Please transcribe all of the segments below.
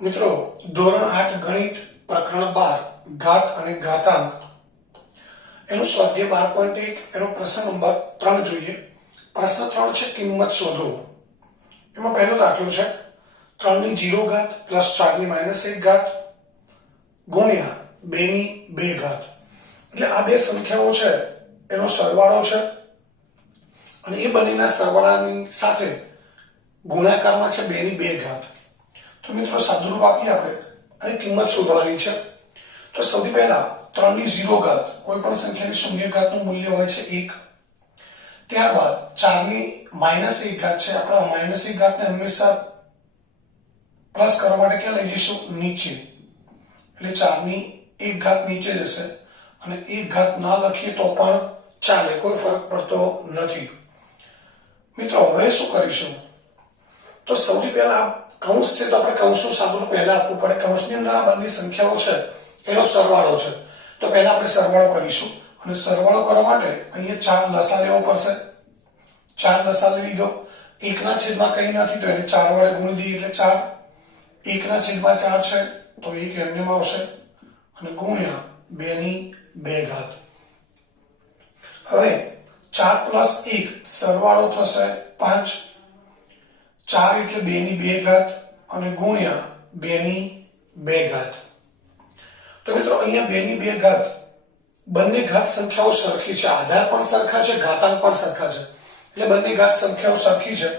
મિત્રો ધોરણ 8 ગણિત પ્રકરણ 12 ઘાત અને ઘાતાંક એનું સ્વાધ્યાય 12.1 એનો પ્રશ્ન નંબર 3 જોઈએ. પ્રશ્ન 3 છે કિંમત શોધો. એમાં પહેલો દાખલો છે 3 ની 0 ઘાત પ્લસ 4 ની -1 ઘાત ગુણ્યા 2 ની 2 ઘાત. એટલે આ બે સંખ્યાઓ છે એનો સરવાળો છે અને એ બંનેના સરવાળાની સાથે ગુણાકારમાં છે 2 ની 2 ઘાત. તો મિત્રો સાદુરૂપ આપીએ આપણે અને કિંમત શોધવાની છે. તો સૌથી પહેલા 3 ની 0 ઘાત, કોઈ પણ સંખ્યાની શૂન્ય ઘાતનું મૂલ્ય હોય છે 1. ત્યારબાદ 4 ની -1 ઘાત છે, આપણે -1 ઘાતને હંમેશા પ્લસ કરવા માટે ક્યાં લઈ જઈશું? નીચે. એટલે 4 ની 1 ઘાત નીચે જશે અને 1 ઘાત ના લખીએ તો પણ ચાલે, કોઈ ફરક પડતો નથી. મિત્રો હવે શું કરીશું? તો સૌથી પહેલા કૌંસ છે તો આપણે કૌંસનું સાદુરૂપ પહેલા આપવું પડે. કૌંસની અંદર આ બંને સંખ્યાઓ છે એનો સરવાળો છે. તો પહેલા આપણે સરવાળો કરીશું અને સરવાળો કરવા માટે અહીંયા 4 લસા લેવો પડશે. 4 લસા લઈ લીધો. 1 ના છેદમાં કંઈ નથી તો એને 4 વડે ગુણી દઈએ એટલે 4. 1 ના છેદમાં 4 છે તો 1 એમનેમ આવશે અને ગુણ્યા 2 ની 2 ઘાત. હવે 4 પ્લસ 1 સરવાળો થશે 5. 4 એટલે 2 ની 2 ઘાત અને ગુણ્યા 2 ની 2 ઘાત. તો મિત્રો અહીંયા 2 ની 2 ઘાત, બંને ઘાત સંખ્યાઓ સરખી છે, આધાર પણ સરખા છે, ઘાતાંક પણ સરખા છે. એટલે બંને ઘાત સંખ્યાઓ સરખી છે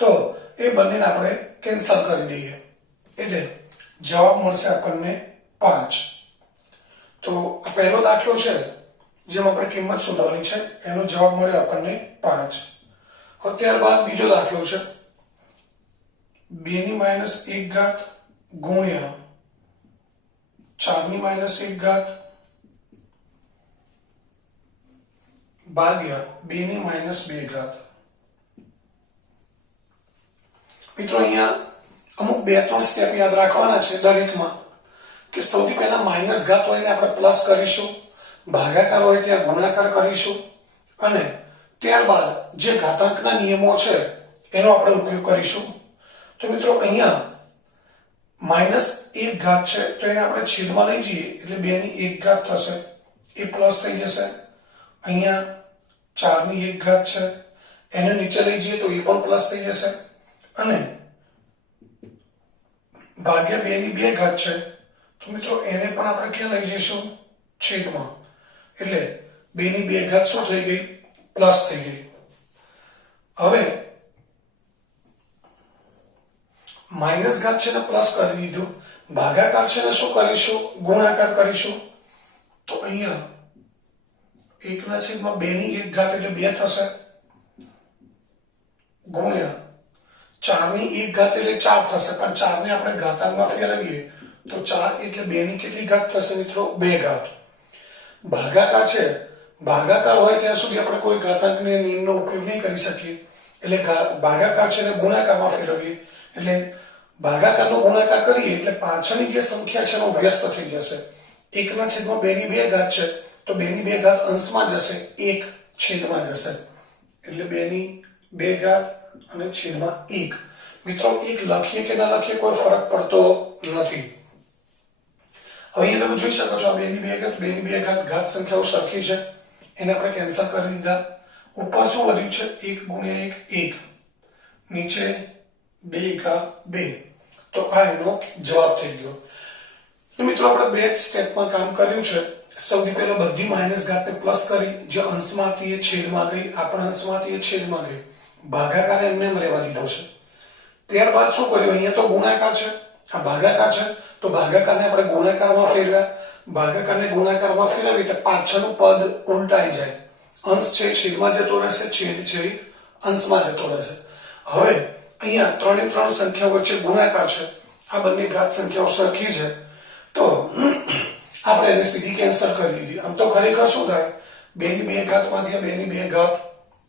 તો એ બંનેને આપણે કેન્સલ કરી દઈએ. એટલે જવાબ મળશે આપણને 5. તો આ પહેલો દાખલો છે જેમ આપણે કિંમત શોધવાની છે એનો જવાબ મળ્યો આપણને 5. હવે ત્યારબાદ બીજો દાખલો છે 2 ની -1 ઘાત ગુણ્યા 4 ની -1 ઘાત ભાગ્યા 2 ની -2 ઘાત. મિત્રો અહીંયા અમુક 2-3 સ્ટેપ યાદ રાખવાના છે દરેકમાં. કે સૌથી પહેલા માઇનસ ઘાત હોય ને આપણે પ્લસ કરીશું, ભાગાકાર હોય ત્યાં ગુણાકાર કરીશું અને ત્યારબાદ જે ઘાતાંકના નિયમો છે એનો આપણે ઉપયોગ કરીશું. તો મિત્રો અહીંયા -1 ઘાત છે તો એને આપણે છેદમાં લઈ જઈએ એટલે 2 ની 1 ઘાત થશે, એ પ્લસ થઈ જશે. અહીંયા 4 ની 1 ઘાત છે એને નીચે લઈ જઈએ તો એ પણ પ્લસ થઈ જશે અને ભાગ્યા 2 ની 2 ઘાત છે તો મિત્રો એને પણ આપણે ક્યાં લઈ જઈશું? છેદમાં. એટલે 2 ની 2 ઘાત શું થઈ ગઈ? પ્લસ થઈ ગઈ. હવે માઇનસ ઘાત છે ને પ્લસ કરી દીધું, ભાગાકાર છે ને શું કરીશું? ગુણાકાર કરીશું. તો અહીંયા 1 ના છેદમાં 2 ની 1 ઘાત એટલે 2 થશે ગુણ્યા 4 ની 1 ઘાત એટલે 4 થશે, પણ 4 ને આપણે ઘાતાંકમાં ફેરવીએ તો 4 એટલે 2 ની કેટલી ઘાત થશે મિત્રો? 2 ઘાત. ભાગાકાર છે, ભાગાકાર હોય ત્યાં સુધી આપણે કોઈ ઘાતાંકને નિયમનો ઉપયોગ નહીં કરી શકીએ. એટલે ભાગાકાર છે ને ગુણાકારમાં ફેરવીએ એટલે ભાગાકારનો ગુણાકાર કરીએ એટલે પાછળની જે સંખ્યા છે એનો વ્યસ્ત થઈ જશે. 1 ના છેદમાં 2 ની 2 ઘાત છે તો 2 ની 2 ઘાત અંશમાં જશે, 1 છેદમાં જશે એટલે 2 ની 2 ઘાત અને છેદમાં 1. મિત્રો 1 લખીએ કે ના લખીએ કોઈ ફરક પડતો નથી. હવે અહીંયા તમે જોઈ શકો છો 2 ની 2 ઘાત, 2 ની 2 ઘાત ઘાત સંખ્યાઓ સરખી છે એને આપણે કેન્સલ કરી દીધા. ઉપર શું વધ્યું છે? 1 ગુણ્યા 1 1, નીચે 2 ઘાત 2. તો આ એનો જવાબ થઈ ગયો. તો મિત્રો આપણે બે સ્ટેપમાં કામ કર્યું છે. સૌથી પહેલા બધી માઇનસ ઘાતને પ્લસ કરી, જે અંશમાં હતી એ છેદમાં ગઈ, આપણા અંશમાં હતી એ છેદમાં ગઈ, ભાગાકાર એમને એમ રહેવા દીધો છે. ત્યારબાદ શું કર્યું? અહીંયા તો ગુણાકાર છે, આ ભાગાકાર છે તો ભાગાકારને આપણે ગુણાકારમાં ફેરવ્યા. ભાગાકારને ગુણાકારમાં ફેરવીએ એટલે પાછળનું પદ ઉલટાઈ જાય. અંશ છે છેદમાં જતો રહેશે, છેદ છે અંશમાં જતો રહેશે. હવે અહીંયા 3 ની 3 સંખ્યાઓ વચ્ચે ગુણાકાર છે, આ બંને ઘાત સંખ્યાઓ સરખી છે તો આપણે એને સીધી કેન્સલ કરી દીધી. આમ તો ખરેખર શું થાય? 2 ની 2 ઘાતમાંથી 2 ની 2 ઘાત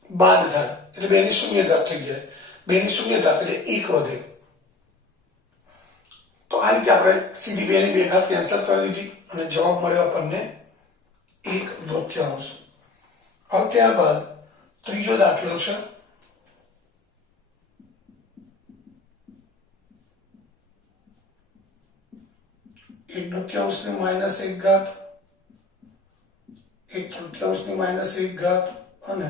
બાદ થાય એટલે 2 ની શૂન્ય ઘાત થઈ જાય. 2 ની શૂન્ય ઘાત એટલે 1 વધે. તો આ રીતે આપણે સીધી 2 ની 2 ઘાત કેન્સલ કરી દીધી અને જવાબ મળ્યો આપણને 1/3. હવે ત્યારબાદ ત્રીજો દાખલો છે એક દૂતીયાંશની માઇનસ 1 ઘાત, એક તૃતીયાંશની માઇનસ 1 ઘાત અને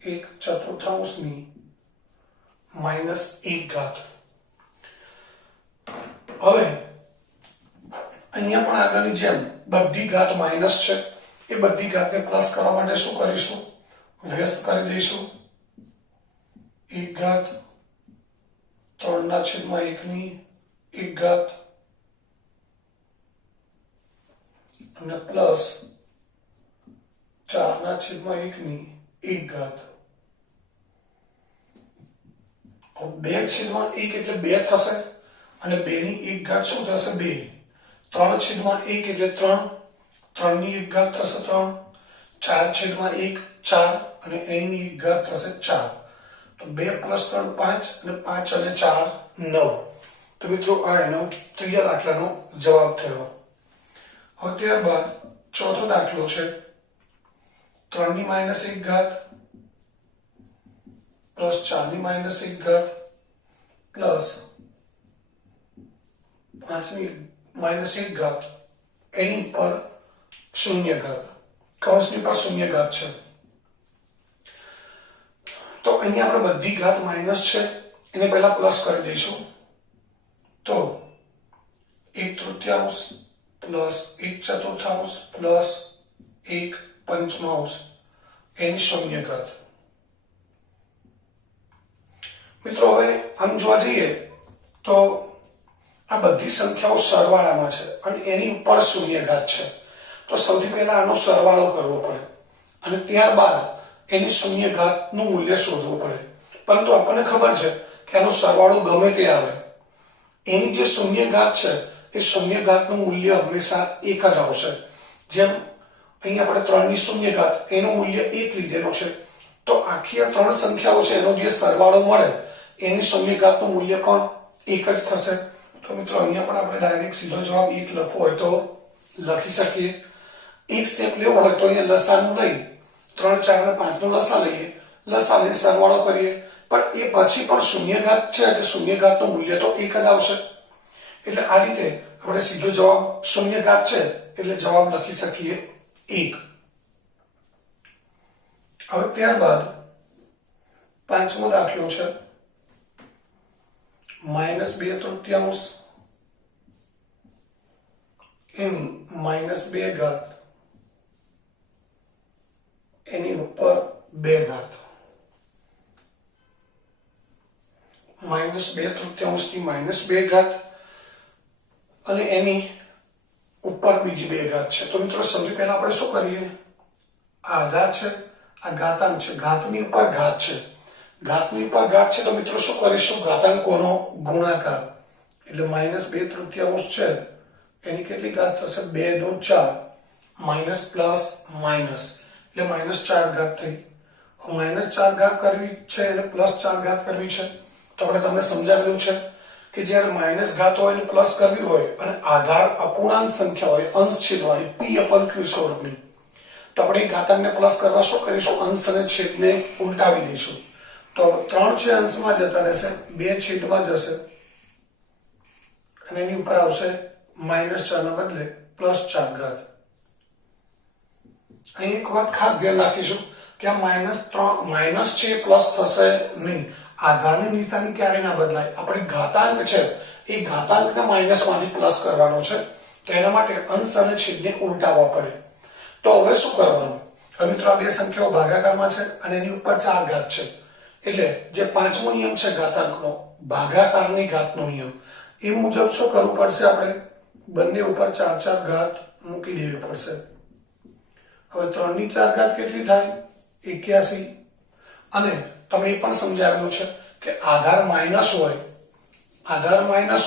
એક ચતુર્થાંશની માઇનસ 1 ઘાત. હવે અહીંયા પણ આગળની જેમ બધી ઘાત માઇનસ છે, એ બધી ઘાતને પ્લસ કરવા માટે શું કરીશું? વ્યસ્ત કરી દઈશું. 1 ઘાત 3/1 1 ઘાત અને પ્લસ 4/1 1 ઘાત. 2/1 એટલે 2 થશે અને 2 ની 1 ઘાત શું થશે? 2. 3/1 એટલે 3, 3 ની 1 ઘાત થશે 3, 4/1 4 અને એની 1 ઘાત થશે 4. તો 2 + 3 5 અને 5 અને 4 9. તો મિત્રો આ એનો ત્રીજા દાખલાનો જવાબ થયો. હવે ત્યારબાદ ચોથો દાખલો છે 3 ની -1 ઘાત પ્લસ 4 ની -1 ઘાત પ્લસ 5 ની -1 ઘાત એની પર 0 ઘાત, કૌંસની પર 0 ઘાત છે. તો અહીંયા આપણે બધી ઘાત માઇનસ છે, એને પહેલા પ્લસ કરી દઈશું. તો 1/3 પ્લસ 1/4 પ્લસ 1/5 એની 0 ઘાત. મિત્રો હવે આમ જોવા જઈએ તો આ બધી સંખ્યાઓ સરવાળામાં છે અને એની ઉપર 0 ઘાત છે. તો સૌથી પહેલા આનો સરવાળો કરવો પડે અને ત્યારબાદ એની 0 ઘાતનું મૂલ્ય શોધવું પડે. પરંતુ આપણને ખબર છે કે આનો સરવાળો ગમે તે આવે, એની જે 0 ઘાત છે એ 0 ઘાતનું મૂલ્ય હંમેશા 1 જ આવશે. જેમ અહીં આપણે 3 ની 0 ઘાત એનું મૂલ્ય 1 લીધેલું છે, તો આખી આ 3 સંખ્યાઓ છે એનો જે સરવાળો મળે એની 0 ઘાતનું મૂલ્ય પણ 1 જ થશે. તો મિત્રો અહીંયા પણ આપણે ડાયરેક્ટ સીધો જવાબ 1 લખવો હોય તો લખી શકીએ. એક સ્ટેપ લેવો હોય તો અહીંયા લસાનું લઈ 3 4 અને 5 નો લસા લઈએ, લસા લઈ સરવાળો કરીએ, પણ એ પછી પણ 0 ઘાત છે એટલે 0 ઘાતનું મૂલ્ય તો 1 જ આવશે. એટલે આ રીતે આપણે સીધો જવાબ 0 ઘાત છે એટલે જવાબ લખી શકીએ 1. હવે ત્યારબાદ પાંચમો દાખલો છે -2/3 એની -2 ઘાત એની ઉપર 2 ઘાત. -2/3 ની -2 ઘાત અને એની ઉપર બીજી 2 ઘાત છે. તો મિત્રો સૌથી પહેલા આપણે શું કરીએ? આ આધાર છે, આ ઘાતાંક છે, ઘાતની ઉપર ઘાત છે, ઘાતની ઉપર ઘાત છે. તો મિત્રો શું કરીશું? ઘાતાંકોનો ગુણાકાર. એટલે -2/3 છે એની કેટલી ઘાત થશે? 2 × 2 = 4 માઇનસ પ્લસ માઇનસ એટલે -4 ઘાત થઈ. -4 ઘાત કરવી છે એટલે +4 ઘાત કરવી છે. તો આપણે તમને સમજાવેલું છે કે જ્યારે માઇનસ ઘાત હોય અને પ્લસ કરવી હોય અને આધાર અપૂર્ણાંક સંખ્યા હોય અંશ છેદવાળી p/q સ્વરૂપની, તો આપણે ઘાતાંકને પ્લસ કરવા શું કરીશું? અંશ અને છેદને ઉલટાવી દઈશું. તો 3 છે અંશમાં જતા રહેશે, 2 છેદમાં જશે અને એની ઉપર આવશે -4 ના બદલે +4 ઘાત. અહીં એક વાત ખાસ ધ્યાન રાખીશું કે આ માઇનસ છે પ્લસ થશે નહીં. આધારની નિશાની ક્યારે ના બદલાય. આપણે ઘાતાંક છે એ ઘાતાંકને માઇનસમાંથી પ્લસ કરવાનો છે, તો એના માટે અંશ અને છેદને ઉલટાવવા પડે. તો હવે શું કરવાનું? હવે મિત્રો આ બે સંખ્યાઓ ભાગાકારમાં છે અને એની ઉપર 4 ઘાત છે. એટલે જે પાંચમો નિયમ છે ઘાતાંકનો, ભાગાકારની ઘાતનો નિયમ, એ મુજબ શું કરવું પડશે? આપણે બંને ઉપર 4 ઘાત મૂકી દેવી પડશે. હવે 3 ની 4 ઘાત કેટલી થાય? 81. અને તમને એ પણ સમજાવેલું છે કે આધાર માઇનસ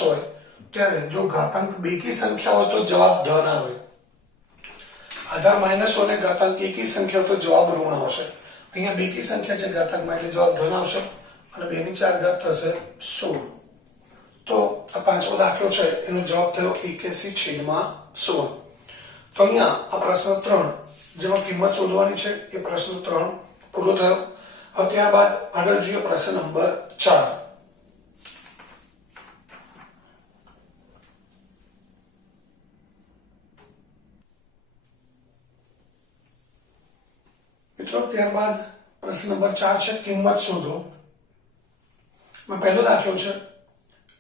હોય ત્યારે જો ઘાતાંક બેકી સંખ્યા હોય તો જવાબ ધન આવે. આધાર માઇનસ હોય અને ઘાતાંક એકી સંખ્યા હોય તો જવાબ ઋણ આવશે. અહીંયા બેકી સંખ્યા છે ઘાતાંકમાં એટલે જવાબ ધન આવશે અને 2 ની 4 ઘાત થશે 16. તો આ પાંચમો દાખલો છે એનો જવાબ થયો 81/16. તો અહીંયા આ પ્રશ્ન 3 જેમાં કિંમત શોધવાની છે એ પ્રશ્ન 3 પૂરો થયો. હવે ત્યારબાદ આગળ જોઈએ પ્રશ્ન નંબર 4. મિત્રો ત્યારબાદ પ્રશ્ન નંબર 4 છે કિંમત શોધો. માં પહેલો દાખલો છે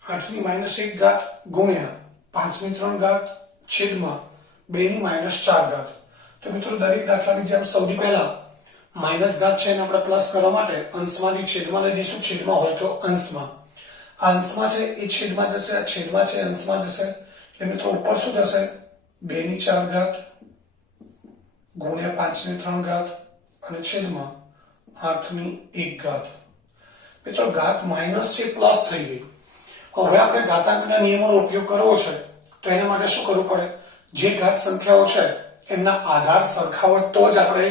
8⁻1 ગુણ્યા 5⁻3 છેદમાં 2⁻4. તો મિત્રો દરેક દાખલાની જેમ સૌથી પહેલા માઇનસ ઘાત છે એને આપણે પ્લસ કરવા માટે અંશમાંથી છેદમાં લઈ જઈશું. છેદમાં હોય તો અંશમાં. આ અંશમાં છે એ છેદમાં જશે, આ છેદમાં છે અંશમાં જશે. એટલે મિત્રો ઉપર શું થશે 2⁻4 ગુણ્યા 5⁻3 અને છેદમાં 8⁻1. મિત્રો ઘાત માઇનસ છે પ્લસ થઈ ગઈ. હવે આપણે ઘાતાંકના નિયમોનો ઉપયોગ કરવો છે તો એના માટે શું કરવું પડે? જે ઘાત સંખ્યાઓ છે એમના આધાર સરખા હોય તો જ આપણે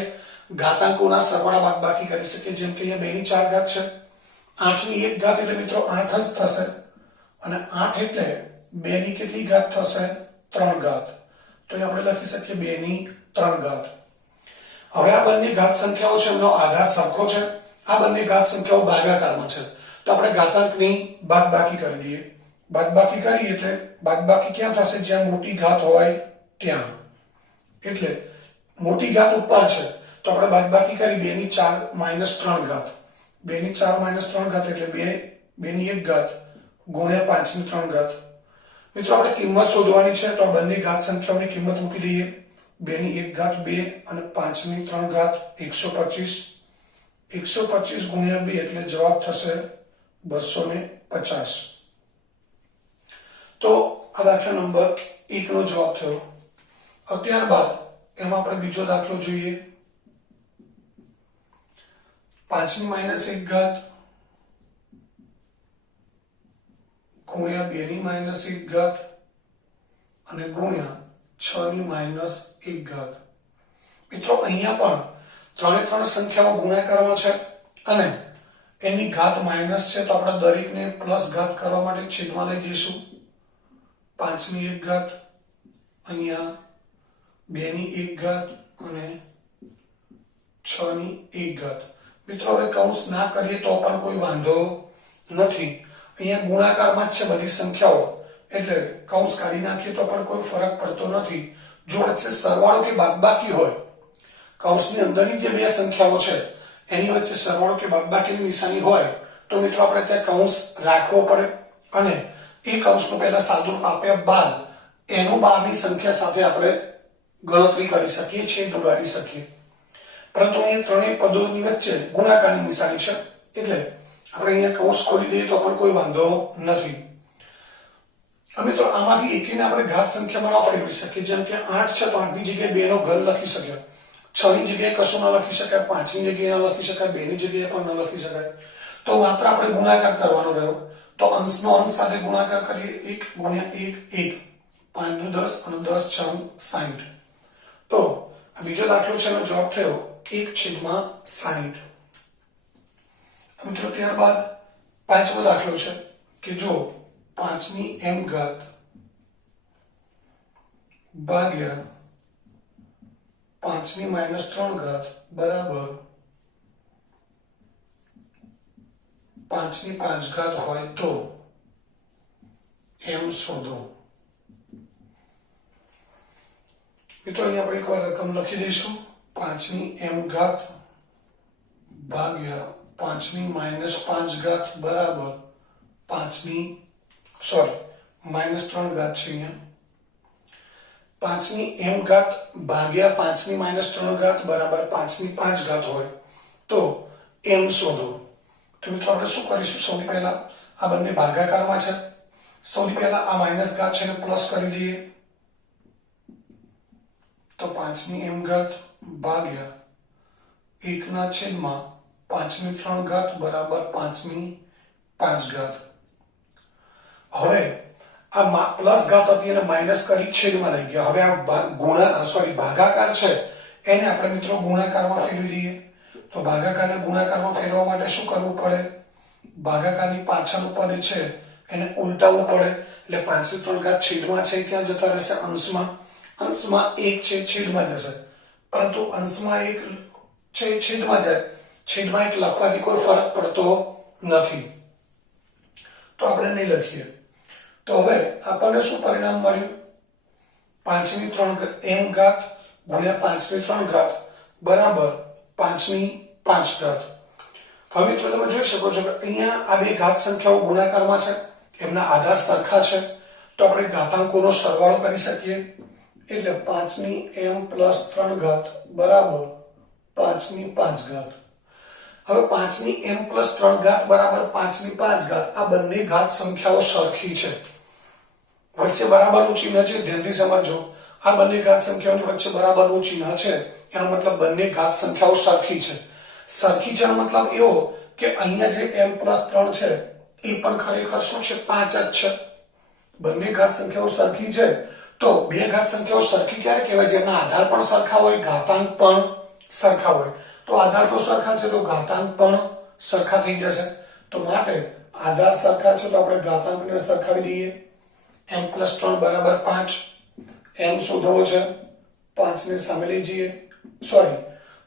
ઘાતાંકોના સરવાળા બાદબાકી કરી શકીએ. જેમ કે અહીંયા 2⁻4 છે, 8⁻1 એટલે મિત્રો 8 જ થશે અને 8 એટલે 2 ની કેટલી ઘાત થશે? 3 ઘાત. તો અહીં આપણે લખી શકીએ 2⁻3 ઘાત. હવે આ બંને ઘાત સંખ્યાઓ છે એમનો આધાર સરખો છે. આ બંને ઘાત સંખ્યાઓ ભાગાકારમાં છે તો આપણે ઘાતાંકની બાદબાકી કરી દઈએ. બાદબાકી કરી એટલે બાદબાકી ક્યાં થશે? જ્યાં મોટી ઘાત હોય ત્યાં. એટલે મોટી ઘાત ઉપર છે તો આપણે બાદબાકી કરી 2⁻4 - 3 ઘાત. 2⁻4 - 3 ઘાત એટલે 2⁻1 ગુણ્યા 5⁻3. મિત્રો આપણે કિંમત શોધવાની છે તો આ બંને ઘાત સંખ્યાઓની કિંમત મૂકી દઈએ. 2⁻1 2 અને 5⁻3 125. 125 ગુણ્યા 2 એટલે જવાબ થશે 250. તો આ દાખલા નંબર 1 નો જવાબ થયો. ત્યારબાદ એમાં આપણે બીજો દાખલો જોઈએ. 5⁻1 ગુણ્યા 2⁻1 અને ગુણ્યા 6⁻1. મિત્રો અહીંયા પણ ત્રણે સંખ્યાઓ ગુણાકારમાં છે અને એની ઘાત માઇનસ છે તો આપણે દરેકને પ્લસ ઘાત કરવા માટે છેદમાં લઈ જઈશું. 5⁻1 અહીંયા 2⁻1 અને 6⁻1. મિત્રો હવે કૌંસ ના કરીએ તો પણ કોઈ વાંધો નથી. અહીંયા ગુણાકારમાં જ છે બધી સંખ્યાઓ એટલે કૌંસ કાઢી નાખીએ તો પણ કોઈ ફરક પડતો નથી. જો વચ્ચે સરવાળો કે બાદબાકી હોય, કૌંસની અંદરની જે બે સંખ્યાઓ છે એની વચ્ચે સરવાળો કે બાદબાકીની નિશાની હોય તો મિત્રો આપણે ત્યાં કૌંસ રાખવો પડે અને એ કૌંસનો પહેલા સાદુરૂપ આપ્યા બાદ એનો બહારની સંખ્યા સાથે આપણે ગણતરી કરી શકીએ છીએ, દોડાડી શકીએ. પરંતુ અહીંયા ત્રણેય પદોની વચ્ચે ગુણાકારની નિશાની છે એટલે આપણે અહીંયા કૌંસ ખોલી દઈએ તો પણ કોઈ વાંધો નથી. મિત્રો આમાંથી એકને આપણે ઘાત સંખ્યામાં ન ફેરવી શકીએ. જેમ કે 8 છે તો 8 ની જગ્યાએ 2 નો ઘન લખી શકીએ. 6 ની જગ્યાએ કશું ન લખી શકાય, 5 ની જગ્યાએ ન લખી શકાય, 2 ની જગ્યાએ પણ ન લખી શકાય. તો માત્ર આપણે ગુણાકાર કરવાનો રહ્યો. તો અંશનો અંશ સાથે ગુણાકાર કરીએ. 1 ગુણ્યા 1 1, 5 નું 10 અને 10 6 60. તો આ બીજો દાખલો છે એનો જવાબ થયો 1/60. મિત્રો ત્યારબાદ પાંચમો દાખલો છે કે જો 5⁻m ભાગ્યા 5⁻3 બરાબર 5⁵ હોય તો m શોધો. મિત્રો અહીંયા આપણે એક વાર રકમ લખી દઈશું. 5⁻m ભાગ્યા 5⁻5 બરાબર -3 છે અહીંયા. 5⁻m ભાગ્યા 5⁻3 બરાબર 5⁵ હોય તો m શોધો. તો મિત્રો આપણે શું કરીશું? સૌથી પહેલા આ બંને ભાગાકારમાં છે. સૌથી પહેલા આ માઇનસ ઘાત છે એને પ્લસ કરી દઈએ. તો 5⁻m ભાગ્યા 1/5⁻3 બરાબર 5⁵. હવે આ પ્લસ ઘાત હતી અને માઇનસ કરી છેદમાં લઈ ગયા. હવે આ ભાગાકાર છે એને આપણે મિત્રો ગુણાકારમાં ફેરવી દઈએ. તો ભાગાકારને ગુણાકારમાં ફેરવવા માટે શું કરવું પડે? ભાગાકારની પાછળનું પદ છે એને ઉલટાવવું પડે. એટલે 5⁵ છેદમાં છે ક્યાં જતા રહેશે? અંશમાં. અંશમાં 1 છે છેદમાં જશે, પરંતુ અંશમાં 1 છે છેદમાં જાય. છેદમાં 1 લખવાથી કોઈ ફરક પડતો નથી તો આપણે નહીં લખીએ. તો હવે આપણને શું પરિણામ મળ્યું? 5⁻3m ગુણ્યા 5⁻3 બરાબર 5 ઘાત. હવે મિત્રો તમે જોઈ શકો છો કે અહીંયા આ બે ઘાત સંખ્યાઓ ગુણાકારમાં છે, એમના આધાર સરખા છે, તો આપણે ઘાતાંકોનો સરવાળો કરી શકીએ. એટલે 5m+3 ઘાત બરાબર 5 ઘાત. હવે 5m+3 ઘાત બરાબર 5 ઘાત. આ બંને ઘાત સંખ્યાઓ સરખી છે, વચ્ચે બરાબરનું ચિહ્ન છે, ધ્યાનથી સમજો. આ બંને ઘાત સંખ્યાઓની વચ્ચે બરાબરનું ચિહ્ન છે, એનો મતલબ બંને ઘાત સંખ્યાઓ સરખી છે. સરખી છે મતલબ એવો કે અહીંયા જે m+3 છે એ પણ ખરેખર શું છે, 5 જ છે. બંને ઘાત સંખ્યાઓ સરખી છે, તો બે ઘાત સંખ્યાઓ સરખી ક્યારે કહેવાય? જેના આધાર પણ સરખા હોય, ઘાતાંક પણ સરખા હોય. તો આધાર તો સરખા છે, તો ઘાતાંક પણ સરખા થઈ જશે. તો માટે આધાર સરખા છે, તો આપણે ઘાતાંકને સરખાવી દઈએ. m+3 બરાબર 5. m શોધવો છે, 5 ને સામે લઈ જઈએ, સોરી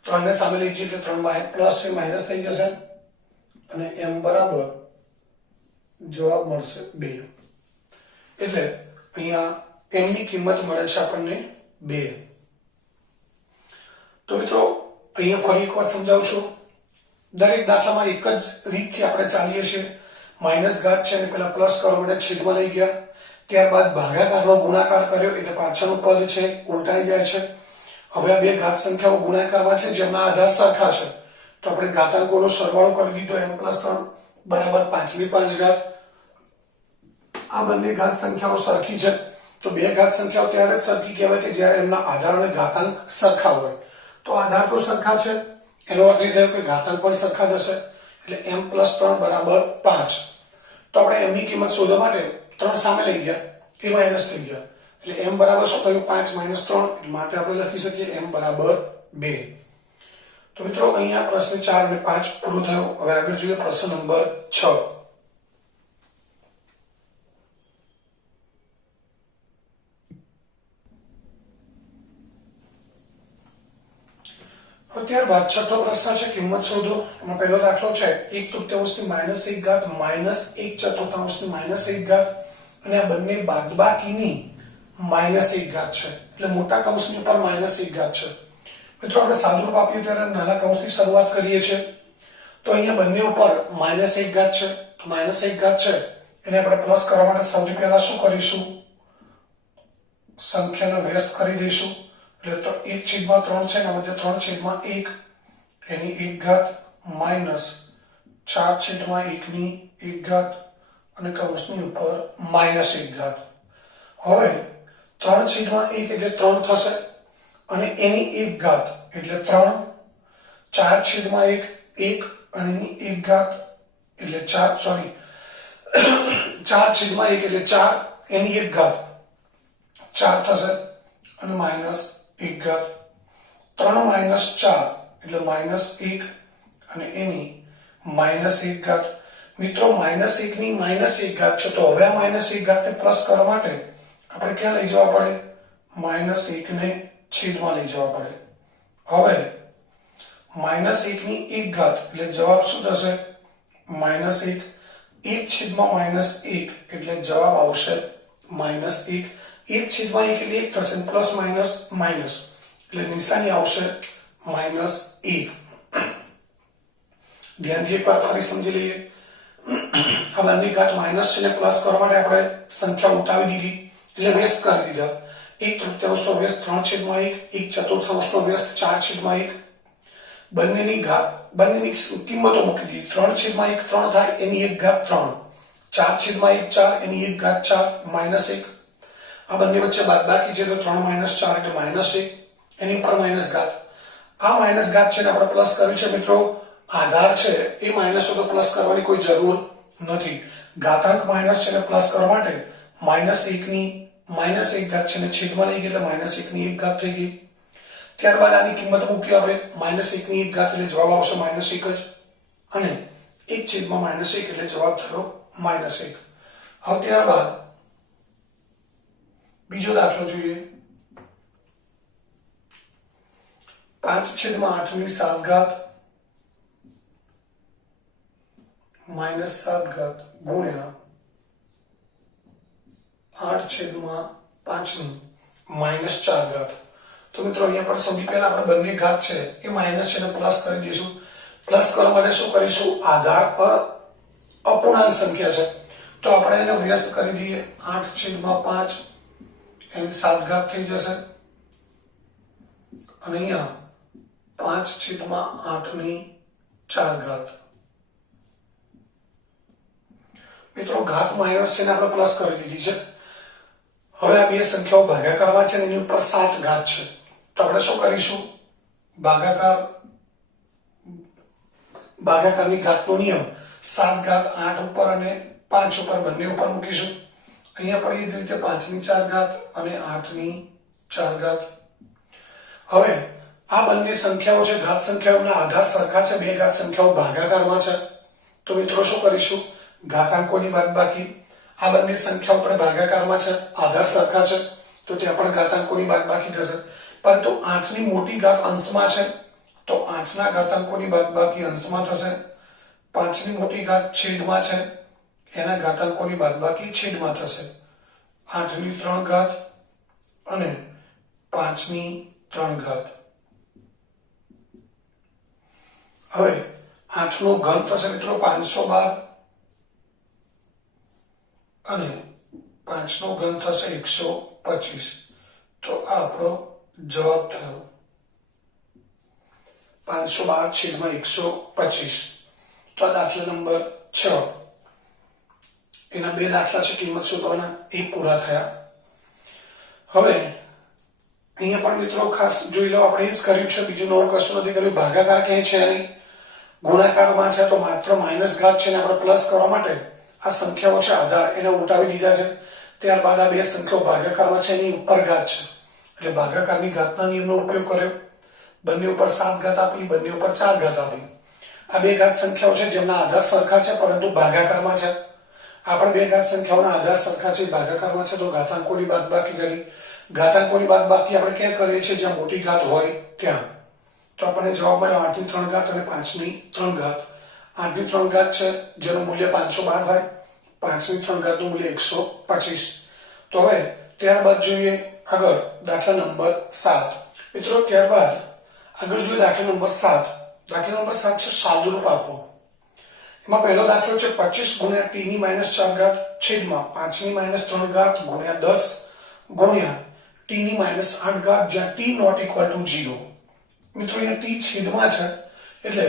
3 ને સામે લઈ જઈએ એટલે 3 માં પ્લસ છે, માઇનસ થઈ જશે, અને m બરાબર જવાબ મળશે 2. એટલે અહીંયા m ની કિંમત મળે છે આપણને 2. તો મિત્રો અહીંયા ફરી એકવાર સમજાવું છું. દરેક દાખલામાં એક જ રીતથી આપણે ચાલીએ છીએ. માઇનસ ઘાત છે અને પેલા પ્લસ કરવા માટે છેદમાં લઈ ગયા, ત્યારબાદ ભાગાકારનો ગુણાકાર કર્યો એટલે પાછળનું પદ છે ઉલટાઈ જાય છે. હવે આ બે ઘાત સંખ્યાઓ ગુણાકારમાં છે, જેમના આધાર સરખા છે, તો આપણે ઘાતાંકોનો સરવાળો કરી દીધો. m+3 બરાબર 5 ઘાત. આ બંને ઘાત સંખ્યાઓ સરખી છે, તો બે ઘાત સંખ્યાઓ ત્યારે જ સરખી કહેવાય કે જ્યારે એમના આધાર અને ઘાતાંક સરખા હોય. તો આધાર તો સરખા છે, એનો અર્થ એ થયો કે ઘાતાંક પણ સરખા જશે. એટલે m+3 બરાબર 5. તો આપણે m ની કિંમત શોધવા માટે 3 સામે લઈ ગયા, એ માઇનસ થઈ ગયા, એટલે m બરાબર શું થયું? 5 - 3. એટલે માટે આપણે લખી શકીએ m બરાબર 2. તો મિત્રો અહીંયા પ્રશ્ન 4 અને 5 પૂરો થયો. હવે આગળ જોઈએ પ્રશ્ન નંબર 6. ત્યારબાદ છઠ્ઠો પ્રશ્ન છે, કિંમત શોધો. એમાં પહેલો દાખલો છે 1/3 - 1 ઘાત -1/4 - 1 ઘાત, અને આ બંને બાદબાકીની -1 ઘાત છે, એટલે મોટા કૌંસની ઉપર -1 ઘાત છે. મિત્રો આપણે સાદુરૂપ આપીએ ત્યારે નાના કૌંસથી શરૂઆત કરીએ છીએ. તો અહીંયા બંને ઉપર -1 ઘાત છે, તો -1 ઘાત છે એને આપણે પ્લસ કરવા માટે સૌથી પહેલા શું કરીશું? સંખ્યાનો વ્યસ્ત કરી દઈશું. એટલે 1/3 છે, એના બદલે 3/1 એની 1 ઘાત માઇનસ 4/1 ની 1 ઘાત, અને કૌંસની ઉપર -1 ઘાત. હવે 3/1 એટલે 3 થશે, અને એની 1 ઘાત એટલે 3, 4/1 1, અને એની 1 ઘાત એટલે 4, સોરી 4/1 એટલે 4, એની 1 ઘાત 4 થશે, અને -1 ઘાત. 3 - 4 એટલે -1, અને એની -1 ઘાત. મિત્રો -1 ની -1 ઘાત છે, તો હવે આ -1 ઘાતને પ્લસ કરવા માટે આપણે ક્યાં લઈ જવા પડે? -1 ને છેદમાં લઈ જવા પડે. હવે -1 ની 1 ઘાત એટલે જવાબ શું થશે? -1. 1/-1 એટલે જવાબ આવશે -1. 1/1 એટલે 1 થશે, પ્લસ માઇનસ માઇનસ એટલે નિશાની આવશે -1. ધ્યાનથી એકવાર ફરી સમજી લઈએ. આ બંને ઘાત માઇનસ છે ને પ્લસ કરવા માટે આપણે સંખ્યા ઉલટાવી દીધી, એટલે વ્યસ્ત કરી દીધા. 1/3 વ્યસ્ત 3/1, 1/4 વ્યસ્ત 4/1. બંનેની કિંમતો મૂકી દીધી. 3/1 3 થાય, એની 1 ઘાત 3, 4/1 4, એની 1 ઘાત 4, -1. આ બંને વચ્ચે બાદબાકી છે, તો 3 - 4 એટલે -1, એની ઉપર માઇનસ ઘાત. આ માઇનસ ઘાત છે ને આપણે પ્લસ કર્યું છે. મિત્રો આધાર છે એ માઇનસ હોય તો પ્લસ કરવાની કોઈ જરૂર નથી. ઘાતાંક માઇનસ છે ને પ્લસ કરવા માટે -1 ની -1 ઘાત છે ને છેદમાં લઈ ગઈ, એટલે -1 ની 1 ઘાત થઈ ગઈ. ત્યારબાદ આની કિંમત મૂકી આપણે, -1 ની 1 ઘાત એટલે જવાબ આવશે -1 જ, અને 1/-1 એટલે જવાબ થયો -1. હવે ત્યારબાદ બીજો દાખલો જોઈએ. 5/8 ની 7 ઘાત -7 ઘાત ગુણ્યા 8/5 ની -4 ઘાત. તો તો મિત્રો અહીંયા પણ સૌથી પહેલા આપણે બંને ઘાત છે એ માઇનસ છે ને પ્લસ કરી દઈશું. પ્લસ કરવા માટે શું કરીશું? આધાર પર અપૂર્ણાંક સંખ્યા છે તો આપણે એને વ્યસ્ત કરી દઈએ. 8/5 એની 7 ઘાત થઈ જશે અને અહીંયા 5/8 4 ઘાત. મિત્રો ઘાત માઇનસ છે ને આપણે પ્લસ કરી દીધી છે. હવે આ બે સંખ્યાઓ ભાગાકારમાં છે ને એની ઉપર 7 ઘાત છે તો આપણે શું કરીશું? ભાગાકારની ઘાતનો નિયમ 7 ઘાત 8 ઉપર અને 5 ઉપર બંને ઉપર મૂકીશું. અહીંયા પણ એ જ રીતે 5/4 ઘાત અને 8/4 ઘાત. હવે આ બંને સંખ્યાઓ છે ઘાત સંખ્યાઓના આધાર સરખા છે, બે ઘાત સંખ્યાઓ ભાગાકારમાં છે તો મિત્રો શું કરીશું? ઘાતાંકોની બાદબાકી. આ બંને સંખ્યાઓ પણ ભાગાકારમાં છે, આધાર સરખા છે તો ત્યાં પણ ઘાતાંકોની બાદબાકી થશે. પરંતુ 8 ની મોટી ઘાત અંશમાં છે તો 8 ના ઘાતાંકોની બાદબાકી અંશમાં થશે. 5 ની મોટી ઘાત છેદમાં છે એના ઘાતાંકોની બાદબાકી છેદમાં થશે. 8 ની 3 ઘાત અને 5 ની 3 ઘાત. હવે 8 નો ઘન થશે મિત્રો 512 અને 5 નો ઘન થશે 125. તો આ આપણો જવાબ થયો 512/125. તો આ દાખલા નંબર 6 એના બે દાખલા છે કિંમત શોધવાના એ પૂરા થયા. હવે અહીંયા પણ મિત્રો ખાસ જોઈ લો આપણે એ જ કર્યું છે, બીજું નવું કશું નથી કર્યું. ભાગાકાર ક્યાંય છે નહીં, ગુણાકારમાં છે તો માત્ર માઇનસ ઘાત છે ને આપણે પ્લસ કરવા માટે આ સંખ્યાઓ છે આધાર એને ઉલટાવી દીધા છે. ત્યારબાદ આ બે સંખ્યાઓ ભાગાકારમાં છે એની ઉપર ઘાત છે એટલે ભાગાકારની ઘાતના નિયમનો ઉપયોગ કર્યો. બંને ઉપર 7 ઘાત આપી, બંને ઉપર 4 ઘાત આપી. આ બે ઘાત સંખ્યાઓ છે જેમના આધાર સરખા છે પરંતુ ભાગાકારમાં છે. આ પણ બે ઘાત સંખ્યાઓના આધાર સરખા છે, ભાગાકારમાં છે તો ઘાતાંકોની બાદબાકી કરી. ઘાતાંકોની બાદબાકી આપણે ક્યાં કરીએ છીએ? જ્યાં મોટી ઘાત હોય ત્યાં. તો આપણને જવાબ મળ્યો 8 ની 3 ઘાત અને 5 ની 3 ઘાત. 8 ની 3 ઘાત છે જેનું મૂલ્ય 512 હોય, 5 ની 3 ઘાતનું મૂલ્ય 125. તો હવે ત્યારબાદ જોઈએ આગળ દાખલા નંબર 7. મિત્રો ત્યારબાદ આગળ જોઈએ દાખલા નંબર 7. દાખલા નંબર 7 છે સાદુરૂપ આપો. એમાં પહેલો દાખલો છે 25 × t ની -4 ઘાત છેદમાં 5 ની -3 ઘાત ગુણ્યા 10 ગુણ્યા t ની -8 ઘાત જ્યાં t ≠ 0. મિત્રો અહીંયા t છેદમાં છે એટલે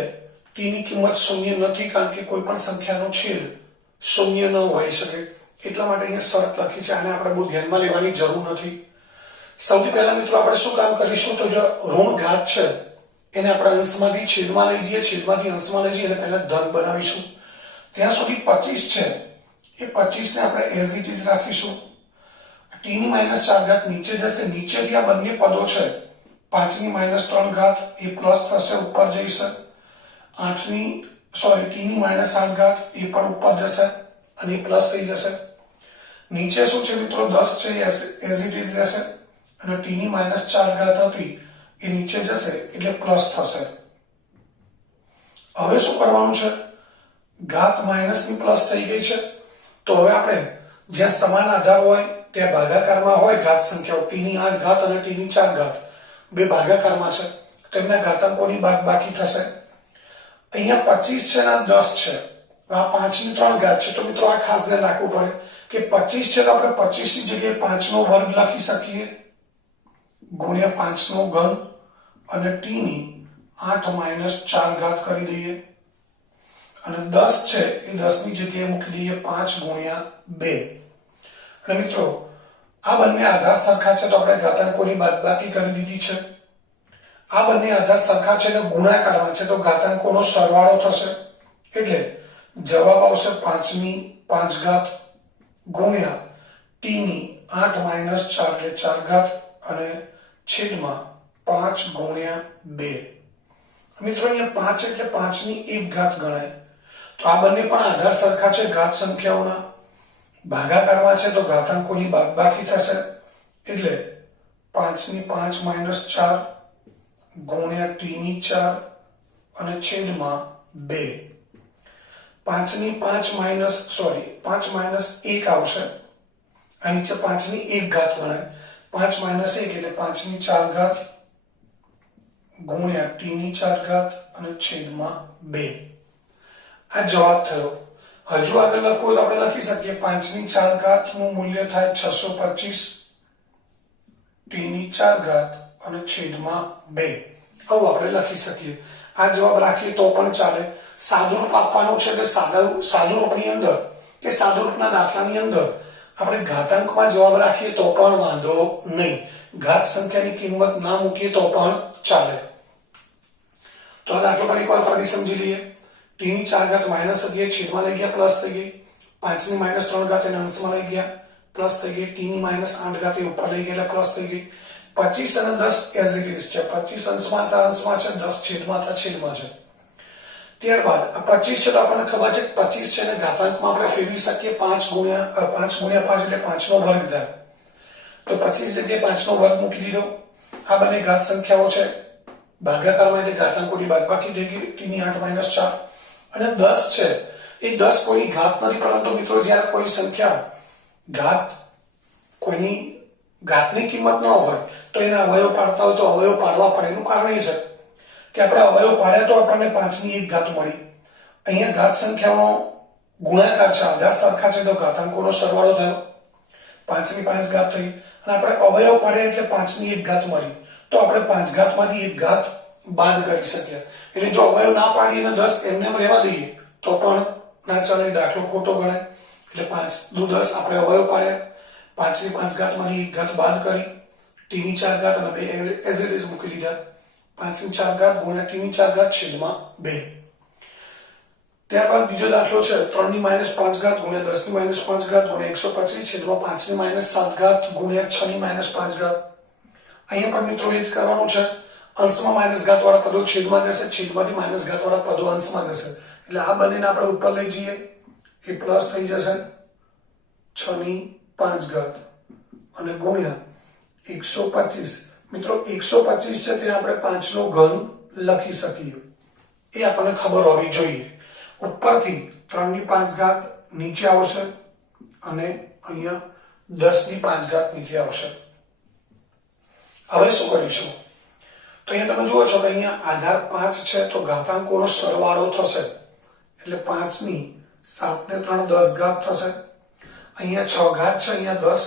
t ની કિંમત શૂન્ય નથી કારણ કે કોઈ પણ સંખ્યાનો છેદ શૂન્ય ન હોઈ શકે. એટલા માટે અહીંયા શરત લખી છે, આને આપણે બહુ ધ્યાનમાં લેવાની જરૂર નથી. સૌથી પહેલા મિત્રો આપણે શું કામ કરીશું? તો જો ઋણ ઘાત છે એને આપણે અંશમાંથી છેદમાં લઈ જઈએ, છેદમાંથી અંશમાં લઈ જઈએ અને પહેલા ધન બનાવીશું. ત્યાં સુધી 25 છે એ 25 ને આપણે એઝ ઇટ ઇઝ રાખીશું. t ની -4 ઘાત નીચે જશે, નીચેથી આ બંને પદો છે 5 ની -3 ઘાત એ પ્લસ થશે, ઉપર જઈશે. t ની -8 ઘાત એ પણ ઉપર જશે અને પ્લસ થઈ જશે. નીચે શું છે મિત્રો 10 છે એઝ ઇટ ઇઝ રહેશે અને t ની -4 ઘાત હતી એ નીચે જશે એટલે પ્લસ થશે. હવે શું કરવાનું છે? ઘાત માઇનસ ની પ્લસ થઈ ગઈ છે તો હવે આપણે જ્યાં સમાન આધાર હોય ત્યાં ભાગાકારમાં હોય ઘાત સંખ્યાઓ t ની 8 ઘાત અને t ની 4 ઘાત બે ભાગાકારમાં છે તેમના ઘાતાંકોની બાદબાકી થશે. અહીંયા 25 છે અને 10 છે, આ 5 ની 3 ઘાત છે તો મિત્રો આ ખાસ ધ્યાન રાખવું પડે કે 25 છે તો આપણે 25 ની જગ્યાએ 5 નો વર્ગ લખી શકીએ ગુણ્યા 5 નો ઘન અને t ની 8 - 4 ઘાત કરી દઈએ અને 10 છે એ 10 ની જગ્યાએ મૂકી દઈએ 5 ગુણ્યા 2. અને મિત્રો આ બંને આધાર સરખા છે તો આપણે ઘાતાંકોની બાદબાકી કરી દીધી છે. આ બંને આધાર સરખા છે અને ગુણાકારમાં છે તો ઘાતાંકોનો સરવાળો થશે એટલે જવાબ આવશે 5 ની 5 ઘાત ગુણ્યા t ની 8 - 4 એટલે 4 ઘાત અને છેદમાં 5 ગુણ્યા 2. મિત્રો અહીંયા 5 એટલે 5 ની 1 ઘાત ગણાય. તો આ બંને પણ આધાર સરખા છે ઘાત સંખ્યાઓના, ભાગાકારમાં છે તો ઘાતાંકોની બાદબાકી થશે એટલે 5 ની 5 - 4 ગુણ્યા t ની 4 અને છેદમાં 2. 5 ની 5 1 આવશે, આ નીચે 5 ની 1 ઘાત ગણાય. 5 - 1 એટલે 5 ની 4 ઘાત ગુણ્યા t ની 4 ઘાત અને છેદમાં 2. આ જવાબ થયો. હજુ આગળ લખવું તો આપણે લખી શકીએ 5 ની 4 ઘાત નું મૂલ્ય થાય 625 t ની 4 ઘાત અને છેદમાં 2. આવું આપણે લખી શકીએ. આ જવાબ રાખીએ તો પણ ચાલે. સાદુરૂપ આપવાનું છે એટલે સાદુરૂપની અંદર કે સાદુરૂપના દાખલાની અંદર આપણે ઘાતાંકમાં જવાબ રાખીએ તો પણ વાંધો નહીં. ઘાત સંખ્યાની કિંમત ના મૂકીએ તો પણ ચાલે. તો આ દાખલો પર એકવાર ફરી સમજી લઈએ. t ની 4 ઘાત માઇનસ હતી એ છેદમાં લઈ ગયા પ્લસ થઈ ગઈ. 5 ની માઇનસ 3 ઘાત એને અંશમાં લઈ ગયા પ્લસ થઈ ગઈ. t ની માઇનસ 8 ઘાત એ ઉપર લઈ ગયા એટલે પ્લસ થઈ ગઈ. 25 અને 10 એઝ ઇટ ઇઝ છે. 25 અંશમાં છે, 10 છેદમાં છે. ત્યારબાદ આ 25 છે તો આપણને ખબર છે કે 25 છે ને ઘાતાંકમાં આપણે ફેરવી શકીએ 5 ગુણ્યા 5 એટલે 5 નો વર્ગ થાય. તો 25 જગ્યાએ 5 નો વર્ગ મૂકી દીધો. આ બંને ઘાત સંખ્યાઓ છે. ભાગાકારમાં એટલે ઘાતાંકોની બાદબાકી થઈ ગઈ. t ની 8 - 4 અને 10 છે એ 10 કોઈની ઘાત નથી, પરંતુ મિત્રો જ્યારે કોઈ સંખ્યા કોઈની ઘાતની કિંમત ન હોય તો એના અવયવ પાડતા હોય તો અવયવ પાડવા પડે. એનું કારણ એ છે કે આપણે અવયવ પાડ્યા તો આપણને 5 ની 1 ઘાત મળી. અહીંયા ઘાત સંખ્યાનો ગુણાકાર છે, આધાર સરખા છે તો ઘાતાંકોનો સરવાળો થયો. 5 ની 5 ઘાત થઈ અને આપણે અવયવ પાડ્યા એટલે 5 ની 1 ઘાત મળી. તો આપણે 5 ઘાતમાંથી 1 ઘાત બાદ કરી શકીએ. એટલે જો અવયવ ના પાડીએ અને 10 એમને રહેવા દઈએ તો પણ ના ચાલે, દાખલો ખોટો ગણાય. એટલે 5 દુ 10 આપણે અવયવ પાડ્યા, 5 ની 5 ઘાતમાંથી 1 ઘાત બાદ કરી, t ની 4 ઘાત અને 2 એઝ ઇટ ઇઝ મૂકી દીધા. 5 ની 4 ઘાત ગુણ્યા t ની 4 ઘાત છેદમાં 2. ત્યારબાદ બીજો દાખલો છે 3 ની -5 ઘાત ગુણ્યા 10 ની -5 ઘાત ગુણ્યા 125 છેદમાં 5 ની -7 ઘાત ગુણ્યા 6 ની -5 ઘાત. અહીંયા પણ મિત્રો એ જ કરવાનું છે. અંશમાં માઇનસ ઘાત વાળા પદો છેદમાં જશે, છેદમાંથી માઇનસ ઘાત વાળા પદો અંશમાં જશે. એટલે આ બંનેને આપણે ઉપર લઈ જઈએ એ પ્લસ થઈ જશે 6 ની 5 ઘાત અને ગુણ્યા 125. મિત્રો 125 છે તે આપણે 5 નો ઘન લખી શકીએ. એ આપણને ખબર હોવી જોઈએ. ઉપરથી 3 ની 5 ઘાત નીચે આવશે અને અહીંયા 10 ની 5 ઘાત નીચે આવશે. હવે શું કરીશું? તો અહીંયા તમે જુઓ છો કે અહીંયા આધાર 5 છે તો ઘાતાંકોનો સરવાળો થશે. એટલે 5 ની 7 ને 3 10 ઘાત થશે. અહીંયા 6 ઘાત છે, અહીંયા 10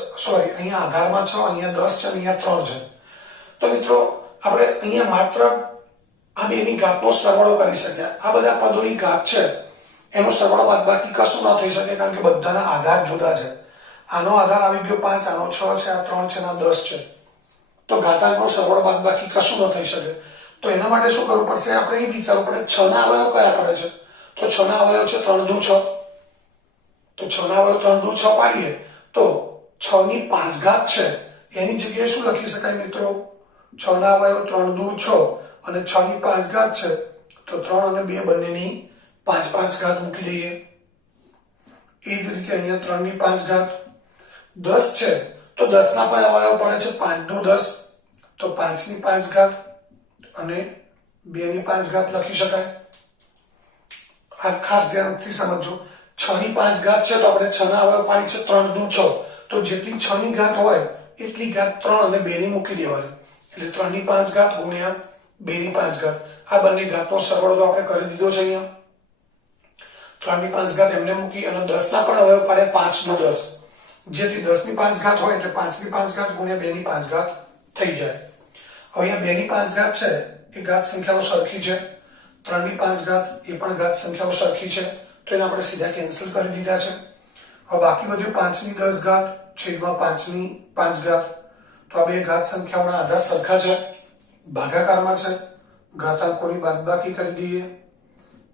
અહીંયા આધારમાં 6, અહીંયા 10 છે, અહીંયા 3 છે. તો મિત્રો આપણે અહીંયા માત્ર આ બેની ઘાતનો સરવાળો કરી શકીએ. આ બધા પદોની ઘાત છે એનો સરવાળો બાદબાકી કશું ન થઈ શકે, કારણ કે બધાના આધાર જુદા છે. આનો આધાર આવી ગયો 5, આનો 6 છે, આ 3 છે, આ 10 છે. તો ઘાતાંકનો સરવાળો બાદબાકી કશું ન થઈ શકે. તો એના માટે શું કરવું પડશે? આપણે એ વિચારવું પડે 6 ના અવયવ કયા પડે છે. તો 6 ના અવયવ છે 3 દુ 6. તો 6 ના અવયવ 3 દુ 6 પાડીએ તો 6 ની 5 ઘાત છે એની જગ્યાએ શું લખી શકાય મિત્રો? 6 ના અવયવ 3 દુ 6 અને 6 ની 5 ઘાત છે તો 3 અને 2 બંનેની 5 ઘાત મૂકી દઈએ. એ જ રીતે અહીંયા 3 ની 5 ઘાત 10 છે તો 10 ના પણ અવયવ પડે છે 5 દુ 10 તો 5 ની 5 ઘાત અને 2 ની 5 ઘાત લખી શકાય. આ ખાસ ધ્યાનથી સમજો. 6 ની 5 ઘાત છે તો આપણે 6 ના અવયવ પાડી છે 3 દુ 6 તો જેટલી 6 ની ઘાત હોય એટલી ઘાત 3 અને 2 ની મૂકી દેવાની. એટલે 3 ની 5 ઘાત ગુણ્યા 2 ની 5 ઘાત. આ બંને ઘાતનો સરવાળો તો આપણે કરી દીધો છે. અહીંયા 3 ની 5 ઘાત એમને મૂકી અને 10 ના પણ અવયવ પાડે 5 દુ 10, જેથી 10 ની 5 ઘાત હોય એટલે 5 ની 5 ઘાત ગુણ્યા 2 ની 5 ઘાત થઈ જાય. હવે અહીંયા 2 ની 5 ઘાત છે એ ઘાત સંખ્યાઓ સરખી છે. 3 ની 5 ઘાત એ પણ ઘાત સંખ્યાઓ સરખી છે તો એને આપણે સીધા કેન્સલ કરી દીધા છે. હવે બાકી બધું 5 ની 10 ઘાત છેદમાં 5 ની 5 ઘાત. તો આ બે ઘાત સંખ્યાઓના આધાર સરખા છે, ભાગાકારમાં છે. ઘાતાંકોની બાદબાકી કરી દઈએ.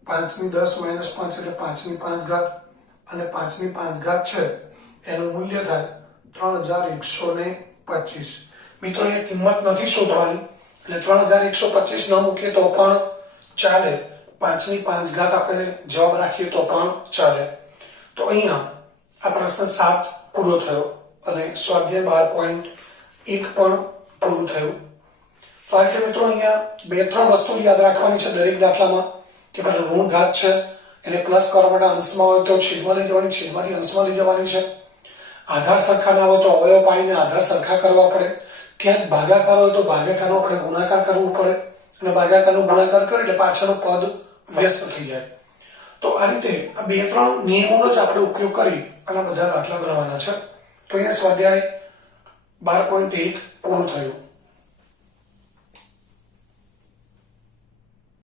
5 ની 10 - 5 એટલે 5 ની 5 ઘાત અને 5 ની 5 ઘાત છે એનું મૂલ્ય થાય 3125. મિત્રો એ કિંમત નથી શોધવાની એટલે 3125 ન મૂકીએ તો પણ ચાલે. 5 ની 5 ઘાત આપણે જવાબ રાખીએ તો પણ ચાલે. તો અહીંયા આ પ્રશ્ન 7 પૂરો થયો અને સ્વાધ્યાય 12.1 પણ પૂરું થયું. તો આ રીતે મિત્રો અહીંયા 2-3 વસ્તુ યાદ રાખવાની છે દરેક દાખલામાં કે પેલા ઋણ ઘાત છે એને પ્લસ કરવા માટે અંશમાં હોય તો છેદમાં લઈ જવાની, છેદમાંથી અંશમાં લઈ જવાની છે. આધાર સરખા ના હોય તો અવયવ પાડીને આધાર સરખા કરવા પડે. ક્યાંક ભાગાકાર હોય તો ભાગાકારનો આપણે ગુણાકાર કરવો પડે અને ભાગાકારનો ગુણાકાર કરે એટલે પાછળનું પદ વ્યસ્ત થઈ જાય. તો આ રીતે આ 2-3 નિયમોનો જ આપણે ઉપયોગ કરી અને બધા દાખલા ગણવાના છે. તો અહીંયા સ્વાધ્યાય 12.1 પૂરું થયું.